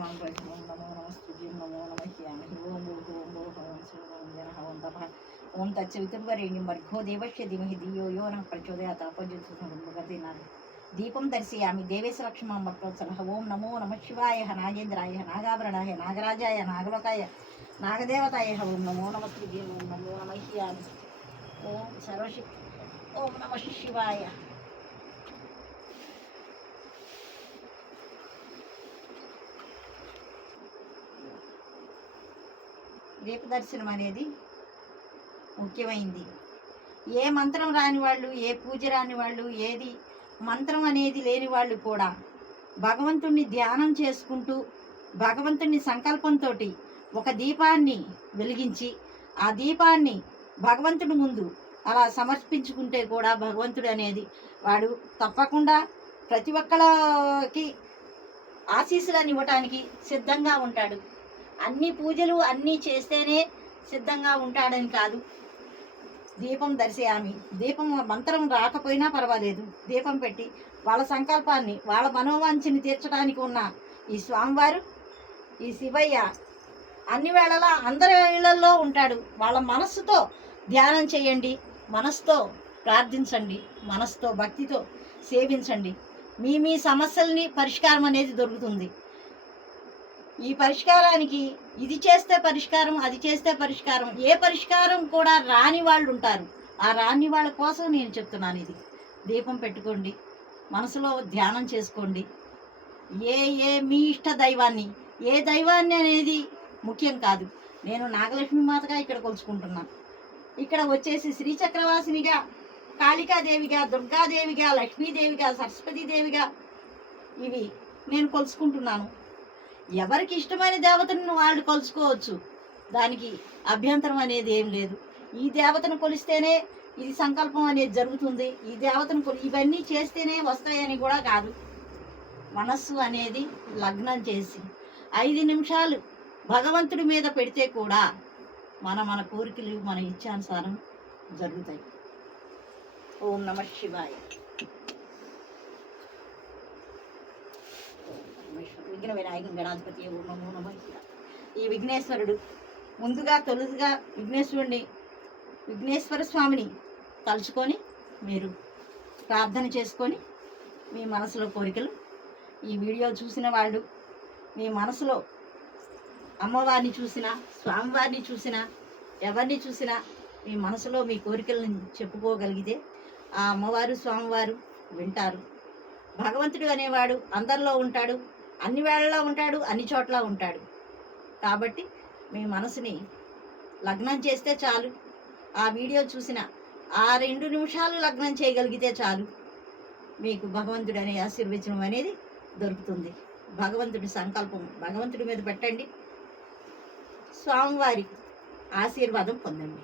ఓం నమో నమస్తుభ్యం నమో నమః ఓం ఓం తపః ఓం తత్సవితుర్వరేణ్యం భర్గో దేవస్య ధీమహి ధియో యో నః ప్రచోదయాత్ ఆపద్యుత్సంగతి దీపం దర్శయామి దేవేశ లక్ష్మణం భక్తోత్సలః ఓం నమో నమః శివాయ నాగేంద్రాయ నాగాభరణాయ నాగరాజాయ నాగలోకాయ నాగదేవతాయ ఓం నమో నమస్తుభ్యం ఓం నమో నమః ఓం సర్వశక్తి ఓం నమః శివాయ. దీపదర్శనం అనేది ముఖ్యమైంది. ఏ మంత్రం రాని వాళ్ళు, ఏ పూజ రాని వాళ్ళు, ఏది మంత్రం అనేది లేని వాళ్ళు కూడా భగవంతుణ్ణి ధ్యానం చేసుకుంటూ భగవంతుని సంకల్పంతో ఒక దీపాన్ని వెలిగించి ఆ దీపాన్ని భగవంతుడి ముందు అలా సమర్పించుకుంటే కూడా భగవంతుడు అనేది వాడు తప్పకుండా ప్రతి ఒక్కరికి ఆశీస్సులను ఇవ్వటానికి సిద్ధంగా ఉంటాడు. అన్ని పూజలు అన్నీ చేస్తేనే సిద్ధంగా ఉంటాడని కాదు. దీపం దర్శయామి, దీపం మంత్రం రాకపోయినా పర్వాలేదు, దీపం పెట్టి వాళ్ళ సంకల్పాన్ని వాళ్ళ మనోవాంఛని తీర్చడానికి ఉన్న ఈ స్వామివారు, ఈ శివయ్య అన్ని వేళలా అందరి ఇళ్లలో ఉంటాడు. వాళ్ళ మనస్సుతో ధ్యానం చేయండి, మనసుతో ప్రార్థించండి, మనసుతో భక్తితో సేవించండి. మీ సమస్యల్ని పరిష్కారం అనేది దొరుకుతుంది. ఈ పరిష్కారానికి ఇది చేస్తే పరిష్కారం, అది చేస్తే పరిష్కారం, ఏ పరిష్కారం కూడా రాని వాళ్ళు ఉంటారు. ఆ రాని వాళ్ళ కోసం నేను చెప్తున్నాను. ఇది దీపం పెట్టుకోండి, మనసులో ధ్యానం చేసుకోండి. మీ ఇష్ట దైవాన్ని, ఏ దైవాన్ని అనేది ముఖ్యం కాదు. నేను నాగలక్ష్మి మాతగా ఇక్కడ కొలుచుకుంటున్నాను. ఇక్కడ వచ్చేసి శ్రీచక్రవాసినిగా, కాళికాదేవిగా, దుర్గాదేవిగా, లక్ష్మీదేవిగా, సరస్వతీదేవిగా ఇవి నేను కొలుచుకుంటున్నాను. ఎవరికి ఇష్టమైన దేవతను వాళ్ళు కొలుచుకోవచ్చు, దానికి అభ్యంతరం అనేది ఏం లేదు. ఈ దేవతను కొలిస్తేనే ఇది సంకల్పం అనేది జరుగుతుంది, ఈ దేవతను ఇవన్నీ చేస్తేనే వస్తాయని కూడా కాదు. మనస్సు అనేది లగ్నం చేసి 5 నిమిషాలు భగవంతుడి మీద పెడితే కూడా మన కోరికలు మన ఇచ్చానుసారం జరుగుతాయి. ఓం నమః శివాయ. విఘ్న వినాయక గణాధిపతి ఓం నమో నమః. ఈ విఘ్నేశ్వరుడు తొలుగా విఘ్నేశ్వర స్వామిని తలుచుకొని మీరు ప్రార్థన చేసుకొని మీ మనసులో కోరికలు, ఈ వీడియో చూసిన వాళ్ళు మీ మనసులో అమ్మవారిని చూసినా, స్వామివారిని చూసినా, ఎవరిని చూసినా మీ మనసులో మీ కోరికలను చెప్పుకోగలిగితే ఆ అమ్మవారు స్వామివారు వింటారు. భగవంతుడు అనేవాడు అందరిలో ఉంటాడు, అన్ని వేళల్లో ఉంటాడు, అన్ని చోట్ల ఉంటాడు. కాబట్టి మీ మనసుని లగ్నం చేస్తే చాలు. ఆ వీడియో చూసిన ఆ 2 నిమిషాలు లగ్నం చేయగలిగితే చాలు, మీకు భగవంతుడు అనే ఆశీర్వచనం అనేది దొరుకుతుంది. భగవంతుడి సంకల్పం భగవంతుడి మీద పెట్టండి, స్వామివారి ఆశీర్వాదం పొందండి.